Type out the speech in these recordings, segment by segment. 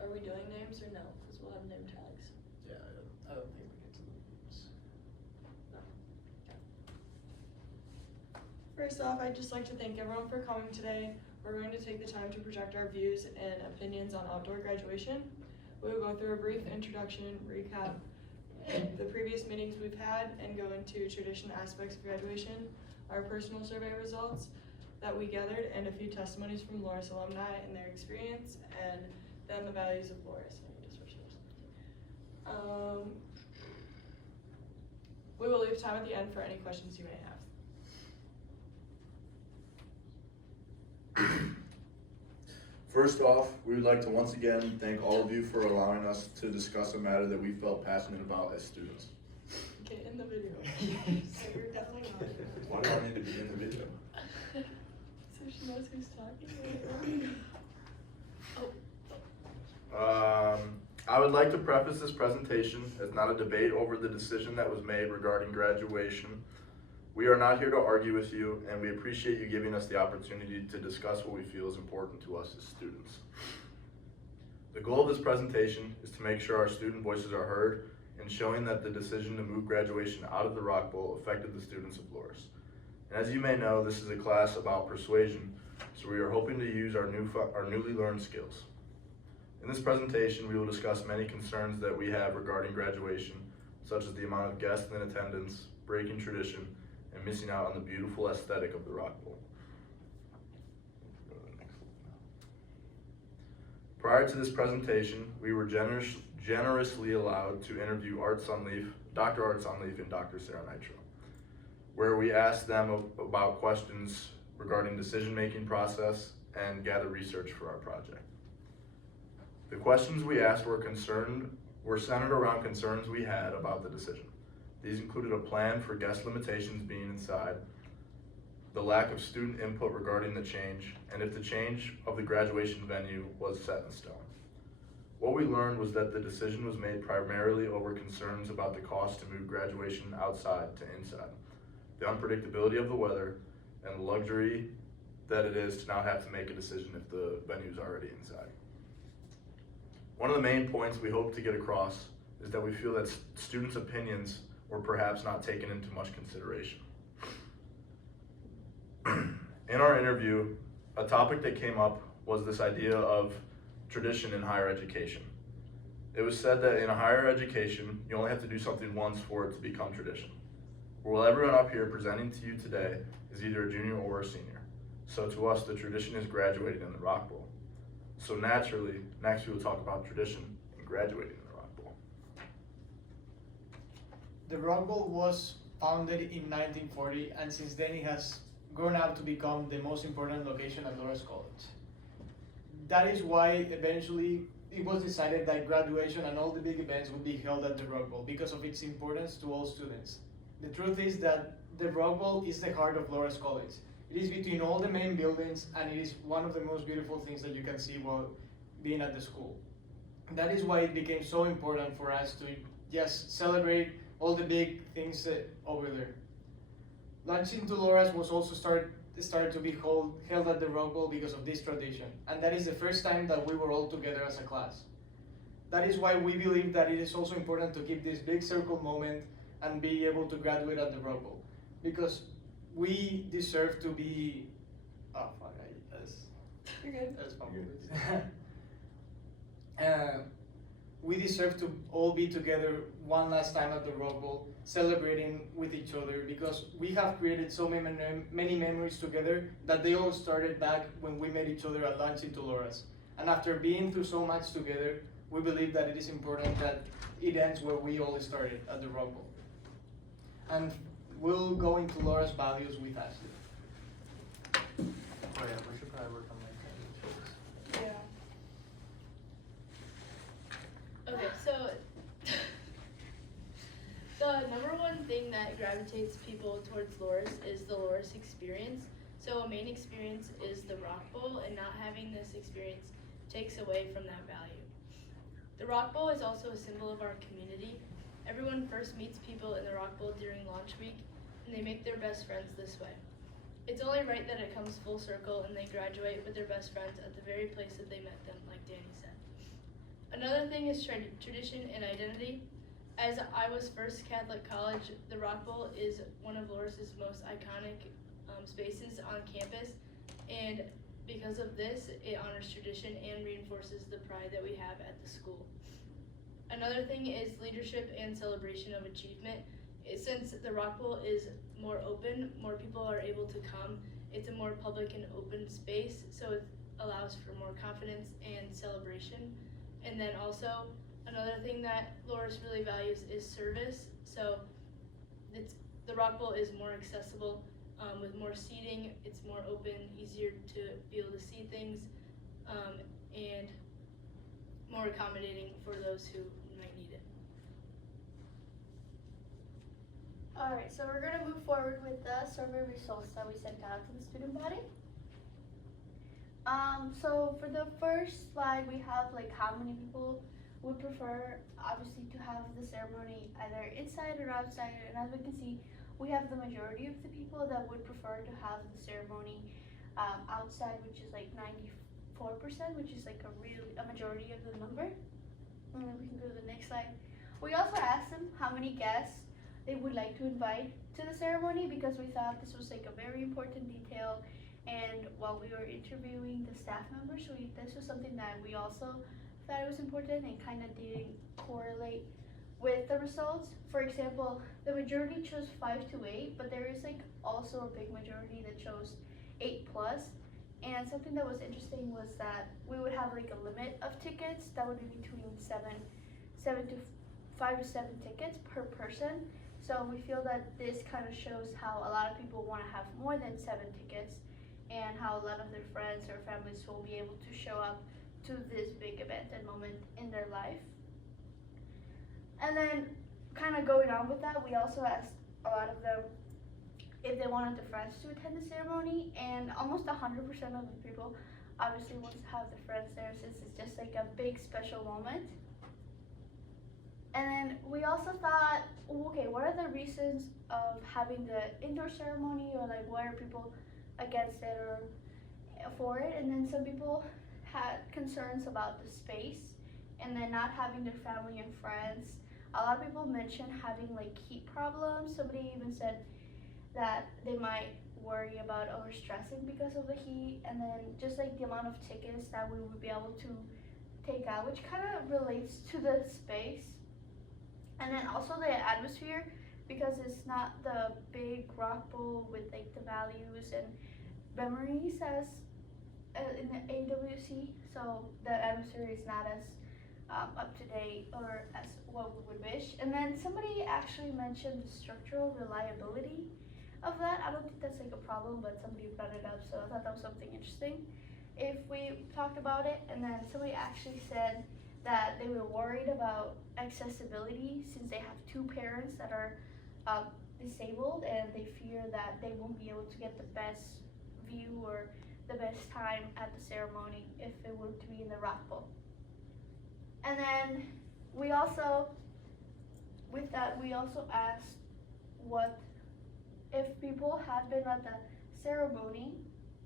Are we doing names or no? Because we'll have name tags. Yeah, I don't think we get to the names. No. First off, I'd just like to thank everyone for coming today. We're going to take the time to project our views and opinions on outdoor graduation. We will go through a brief introduction, recap the previous meetings we've had, and go into tradition aspects of graduation, our personal survey results that we gathered, and a few testimonies from Loras alumni and their experience, and then the values of Loras. I need to switch those. We will leave time at the end for any questions you may have. First off, we would like to once again thank all of you for allowing us to discuss a matter that we felt passionate about as students. Get in the video. You're definitely not. Why do I need to be in the video? So she knows who's talking. I would like to preface this presentation as not a debate over the decision that was made regarding graduation. We are not here to argue with you, and we appreciate you giving us the opportunity to discuss what we feel is important to us as students. The goal of this presentation is to make sure our student voices are heard and showing that the decision to move graduation out of the Rock Bowl affected the students of Loras. And as you may know, this is a class about persuasion, so we are hoping to use our newly learned skills. In this presentation, we will discuss many concerns that we have regarding graduation, such as the amount of guests in attendance, breaking tradition, and missing out on the beautiful aesthetic of the Rock Bowl. Prior to this presentation, we were generously allowed to interview Dr. Art Sunleaf and Dr. Sarah Nitro, where we asked them about questions regarding decision-making process and gather research for our project. The questions we asked were centered around concerns we had about the decision. These included a plan for guest limitations being inside, the lack of student input regarding the change, and if the change of the graduation venue was set in stone. What we learned was that the decision was made primarily over concerns about the cost to move graduation outside to inside, the unpredictability of the weather, and the luxury that it is to not have to make a decision if the venue is already inside. One of the main points we hope to get across is that we feel that students' opinions were perhaps not taken into much consideration. In our interview, a topic that came up was this idea of tradition in higher education. It was said that in a higher education, you only have to do something once for it to become tradition. Well, everyone up here presenting to you today is either a junior or a senior. So to us, the tradition is graduating in the Rock Bowl. So naturally, next we will talk about tradition and graduating in the Rock Bowl. The Rock Bowl was founded in 1940, and since then it has grown up to become the most important location at Loras College. That is why eventually it was decided that graduation and all the big events would be held at the Rock Bowl because of its importance to all students. The truth is that the Rock Bowl is the heart of Loras College. It is between all the main buildings, and it is one of the most beautiful things that you can see while being at the school. That is why it became so important for us to just celebrate all the big things over there. Lunch into Loras was also started to be held at the Rock Bowl because of this tradition, and that is the first time that we were all together as a class. That is why we believe that it is also important to keep this big circle moment and be able to graduate at the Rock Bowl, because we deserve to be. Oh fuck! You're good. We deserve to all be together one last time at the Rock Bowl, celebrating with each other, because we have created so many memories together that they all started back when we met each other at lunch in Loras. And after being through so much together, we believe that it is important that it ends where we all started, at the Rock Bowl. And we'll go into Loras values with Ashley. Oh yeah, we should probably work on my presentations. Yeah. Okay, so the number one thing that gravitates people towards Loras is the Loras experience. So a main experience is the Rock Bowl, and not having this experience takes away from that value. The Rock Bowl is also a symbol of our community. Everyone first meets people in the Rock Bowl during launch week, and they make their best friends this way. It's only right that it comes full circle and they graduate with their best friends at the very place that they met them, like Danny said. Another thing is tradition and identity. As Iowa's first Catholic college, the Rock Bowl is one of Loris's most iconic spaces on campus, and because of this, it honors tradition and reinforces the pride that we have at the school. Another thing is leadership and celebration of achievement. Since the Rock Bowl is more open, more people are able to come. It's a more public and open space, so it allows for more confidence and celebration. And then also, another thing that Loris really values is service. So the Rock Bowl is more accessible with more seating. It's more open, easier to be able to see things, and more accommodating for those who might need it. Alright, so we're gonna move forward with the survey results that we sent out to the student body. So for the first slide, we have like how many people would prefer, obviously, to have the ceremony either inside or outside. And as we can see, we have the majority of the people that would prefer to have the ceremony outside, which is like 94%, which is like a majority of the number. And then we can go to the next slide. We also asked them how many guests they would like to invite to the ceremony, because we thought this was like a very important detail. And while we were interviewing the staff members, this was something that we also thought it was important and kind of didn't correlate with the results. For example, the majority chose 5 to 8, but there is like also a big majority that chose 8+. And something that was interesting was that we would have like a limit of tickets that would be between 5 to 7 tickets per person. So we feel that this kind of shows how a lot of people want to have more than 7 tickets, and how a lot of their friends or families will be able to show up to this big event and moment in their life. And then kind of going on with that, we also asked a lot of them if they wanted their friends to attend the ceremony, and almost 100% of the people obviously wants to have their friends there, since it's just like a big special moment. And then we also thought, okay, what are the reasons of having the indoor ceremony, or like why are people against it or for it? And then some people had concerns about the space, and then not having their family and friends. A lot of people mentioned having like heat problems. Somebody even said that they might worry about overstressing because of the heat, and then just like the amount of tickets that we would be able to take out, which kind of relates to the space. And then also the atmosphere, because it's not the big Rock Bowl with like the values and memories as in the AWC, so the atmosphere is not as up to date or as what we would wish. And then somebody actually mentioned the structural reliability of that. I don't think that's like a problem, but somebody brought it up, so I thought that was something interesting if we talked about it. And then somebody actually said that they were worried about accessibility, since they have 2 parents that are disabled, and they fear that they won't be able to get the best view or the best time at the ceremony if it were to be in the Rock Bowl. And then we also, with that, we also asked what if people had been at the ceremony,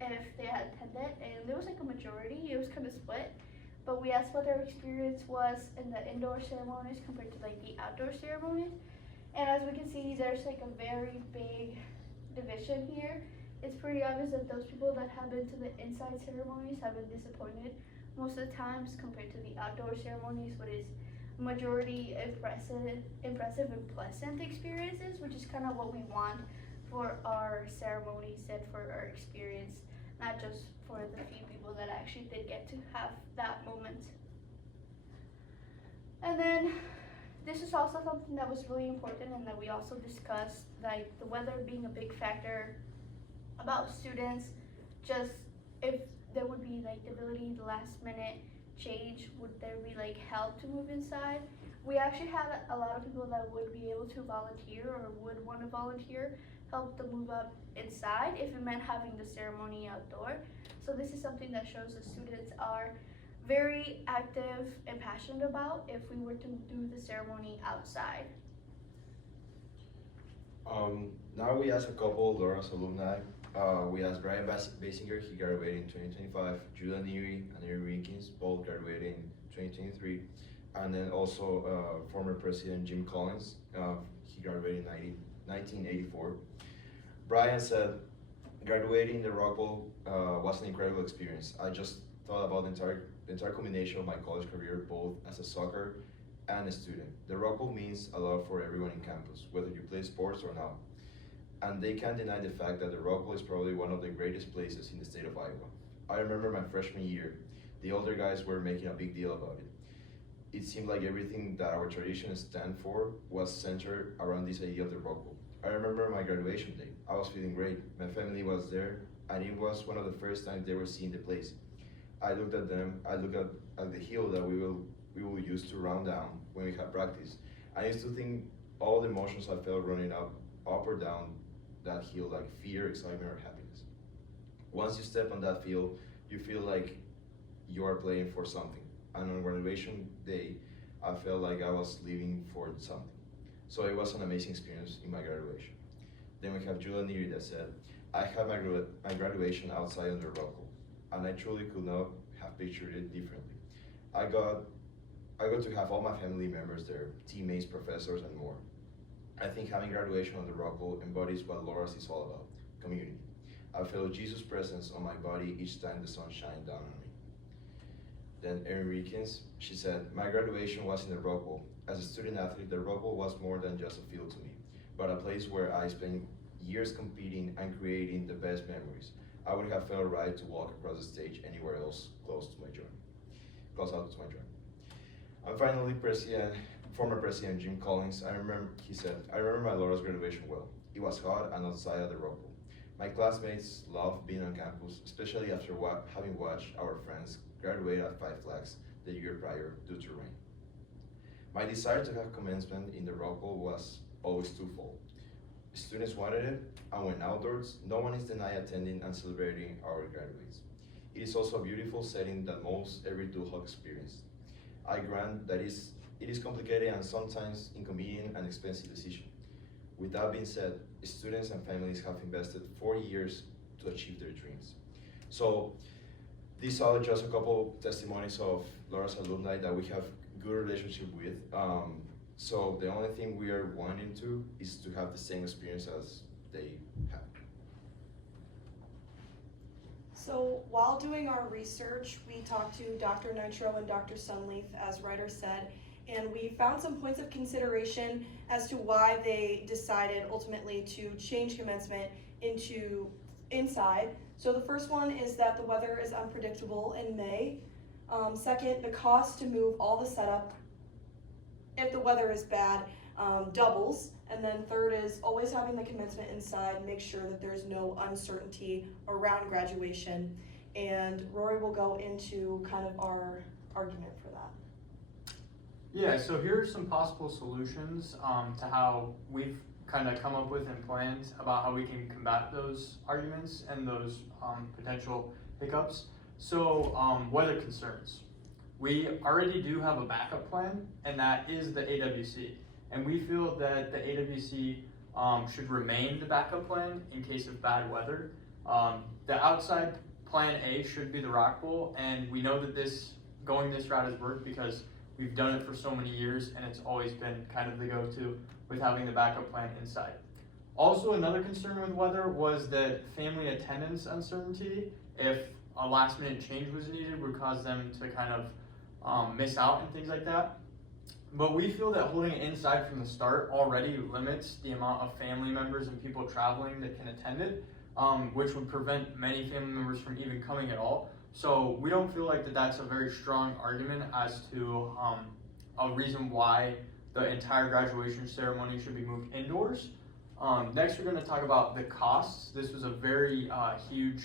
if they had attended, and there was like a majority, it was kind of split, but we asked what their experience was in the indoor ceremonies compared to like the outdoor ceremonies. And as we can see, there's like a very big division here. It's pretty obvious that those people that have been to the inside ceremonies have been disappointed most of the times compared to the outdoor ceremonies, what is majority impressive and pleasant experiences, which is kind of what we want for our ceremonies and for our experience, not just for the few people that actually did get to have that moment. And then this is also something that was really important, and that we also discussed, like the weather being a big factor about students, just if there would be like the ability, the last minute change, would there be like help to move inside? We actually had a lot of people that would be able to volunteer or would want to volunteer, help to move up inside if it meant having the ceremony outdoor. So this is something that shows that students are very active and passionate about if we were to do the ceremony outside. Now we asked a couple of Loras alumni We asked Brian Basinger, he graduated in 2025, Julian Neary and Aaron Rinkins, both graduated in 2023. And then also former President Jim Collins, he graduated in 1984. Brian said, graduating the Rock Bowl was an incredible experience. I just thought about the entire combination of my college career, both as a soccer and a student. The Rock Bowl means a lot for everyone in campus, whether you play sports or not. And they can't deny the fact that the Rock Bowl is probably one of the greatest places in the state of Iowa. I remember my freshman year, the older guys were making a big deal about it. It seemed like everything that our traditions stand for was centered around this idea of the Rock Bowl. I remember my graduation day. I was feeling great. My family was there, and it was one of the first times they were seeing the place. I looked at them. I looked at the hill that we will use to round down when we had practice. I used to think all the emotions I felt running up or down that hill, like fear, excitement, or happiness. Once you step on that field, you feel like you are playing for something. And on graduation day, I felt like I was living for something. So it was an amazing experience in my graduation. Then we have Julia Neary that said, I had my graduation outside on the Rock Bowl, and I truly could not have pictured it differently. I got to have all my family members there, teammates, professors, and more. I think having graduation on the Rock Bowl embodies what Loras is all about, community. I felt Jesus' presence on my body each time the sun shined down on me. Then Erin Rinkins, she said, my graduation was in the Rock Bowl. As a student athlete, the Rock Bowl was more than just a field to me, but a place where I spent years competing and creating the best memories. I would have felt right to walk across the stage anywhere else close out to my journey. And finally, former President Jim Collins, he said, I remember my Loras graduation well. It was hot and outside of the Rock Bowl. My classmates loved being on campus, especially after having watched our friends graduate at Five Flags the year prior due to rain. My desire to have commencement in the Rock Bowl was always twofold. Students wanted it, and when outdoors, no one is denied attending and celebrating our graduates. It is also a beautiful setting that most every Duhawk experienced. I grant that it is complicated and sometimes inconvenient and expensive decision. With that being said, students and families have invested 4 years to achieve their dreams. So these are just a couple testimonies of Loras alumni that we have good relationship with. So the only thing we are wanting to is to have the same experience as they have. So while doing our research, we talked to Dr. Nitro and Dr. Sunleaf, as Ryder said, and we found some points of consideration as to why they decided ultimately to change commencement into inside. So the first one is that the weather is unpredictable in May. Second, the cost to move all the setup, if the weather is bad, doubles. And then third is always having the commencement inside, make sure that there's no uncertainty around graduation. And Rory will go into kind of our argument for that. Yeah, so here are some possible solutions to how we've kind of come up with and planned about how we can combat those arguments and those potential hiccups. So weather concerns. We already do have a backup plan, and that is the AWC. And we feel that the AWC should remain the backup plan in case of bad weather. The outside plan A should be the Rock Bowl, and we know that going this route has worked because we've done it for so many years, and it's always been kind of the go-to with having the backup plan inside. Also, another concern with weather was that family attendance uncertainty, if a last-minute change was needed, would cause them to kind of miss out and things like that. But we feel that holding it inside from the start already limits the amount of family members and people traveling that can attend it, which would prevent many family members from even coming at all. So we don't feel like that's a very strong argument as to a reason why the entire graduation ceremony should be moved indoors. Next, we're going to talk about the costs. This was a very huge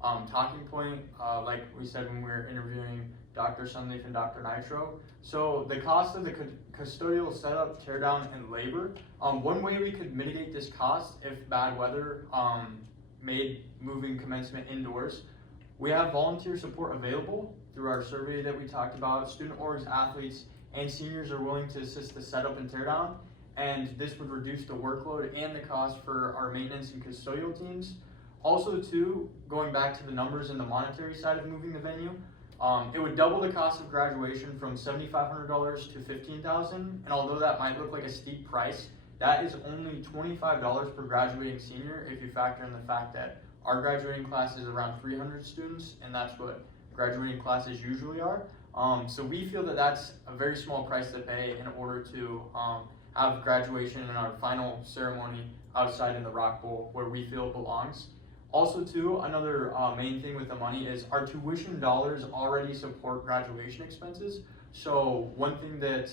talking point, like we said when we were interviewing Dr. Sunleaf and Dr. Nitro. So the cost of the custodial setup, teardown, and labor. One way we could mitigate this cost if bad weather made moving commencement indoors, we have volunteer support available through our survey that we talked about. Student orgs, athletes, and seniors are willing to assist the setup and teardown, and this would reduce the workload and the cost for our maintenance and custodial teams. Also too, going back to the numbers and the monetary side of moving the venue, it would double the cost of graduation from $7,500 to $15,000, and although that might look like a steep price, that is only $25 per graduating senior if you factor in the fact that our graduating class is around 300 students, and that's what graduating classes usually are. So we feel that that's a very small price to pay in order to have graduation and our final ceremony outside in the Rock Bowl where we feel it belongs. Also too, another main thing with the money is our tuition dollars already support graduation expenses. So one thing that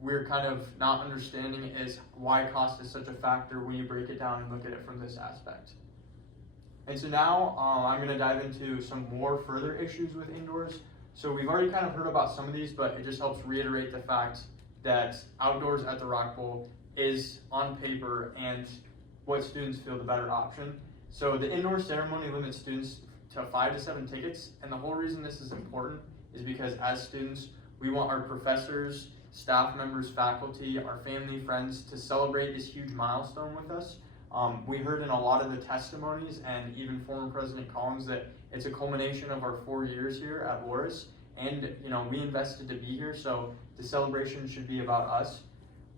we're kind of not understanding is why cost is such a factor when you break it down and look at it from this aspect. And so now I'm going to dive into some more further issues with indoors. So we've already kind of heard about some of these, but it just helps reiterate the fact that outdoors at the Rock Bowl is on paper and what students feel the better option. So the indoor ceremony limits students to 5 to 7 tickets, and the whole reason this is important is because as students, we want our professors, staff members, faculty, our family, friends to celebrate this huge milestone with us. We heard in a lot of the testimonies and even former President Collins that it's a culmination of our 4 years here at Loras, and we invested to be here, so the celebration should be about us.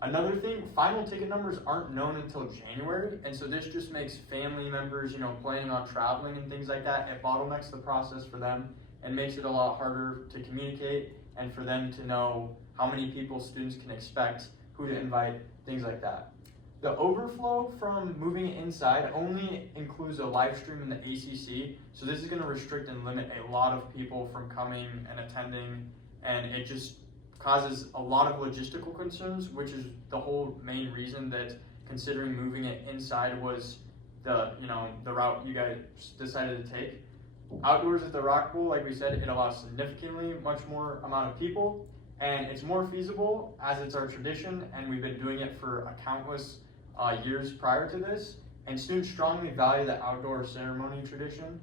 Another thing, final ticket numbers aren't known until January, and so this just makes family members, planning on traveling and things like that, it bottlenecks the process for them and makes it a lot harder to communicate and for them to know how many people students can expect, who to invite, things like that. The overflow from moving it inside only includes a live stream in the ACC, so this is going to restrict and limit a lot of people from coming and attending, and it just causes a lot of logistical concerns, which is the whole main reason that considering moving it inside was the route you guys decided to take. Outdoors at the Rock Bowl, like we said, it allows significantly much more amount of people, and it's more feasible as it's our tradition, and we've been doing it for a countless years prior to this, and students strongly value the outdoor ceremony tradition.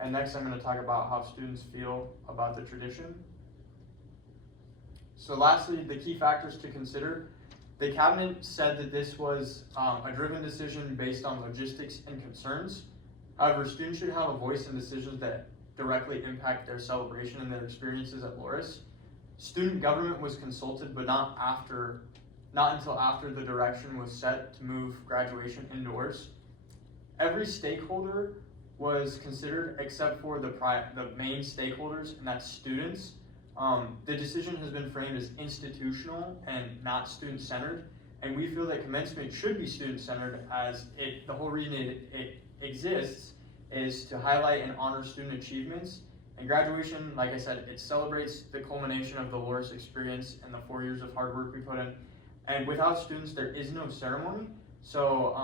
And next I'm going to talk about how students feel about the tradition. So lastly, the key factors to consider. The cabinet said that this was a driven decision based on logistics and concerns. However, students should have a voice in decisions that directly impact their celebration and their experiences at Loras. Student government was consulted, but not until after the direction was set to move graduation indoors. Every stakeholder was considered except for the main stakeholders, and that's students. The decision has been framed as institutional and not student-centered, and we feel that commencement should be student-centered as the whole reason it exists is to highlight and honor student achievements. And graduation, like I said, it celebrates the culmination of the Loras experience and the 4 years of hard work we put in. And without students, there is no ceremony. So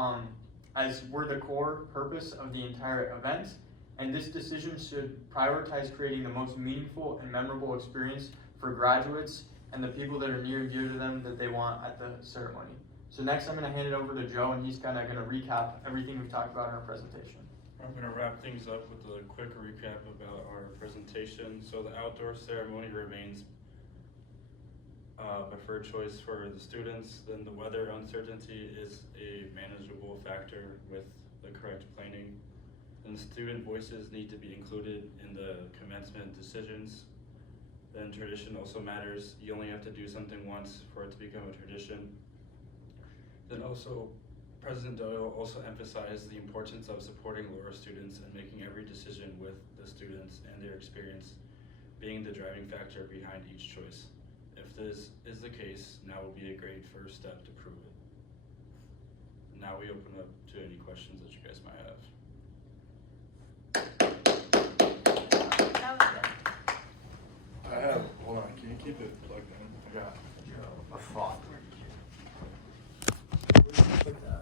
as we're the core purpose of the entire event, and this decision should prioritize creating the most meaningful and memorable experience for graduates and the people that are near and dear to them that they want at the ceremony. So next I'm going to hand it over to Joe, and he's kind of going to recap everything we've talked about in our presentation. I'm going to wrap things up with a quick recap about our presentation. So the outdoor ceremony remains preferred choice for the students. Then the weather uncertainty is a manageable factor with the correct planning. And student voices need to be included in the commencement decisions. Then tradition also matters. You only have to do something once for it to become a tradition. Then also, President Doyle also emphasized the importance of supporting Loras students and making every decision with the students and their experience being the driving factor behind each choice. If this is the case, now will be a great first step to prove it. Now we open up to any questions that you guys might have. That was good. I have, hold on, can you keep it plugged in? I got A thought. Where did you put that?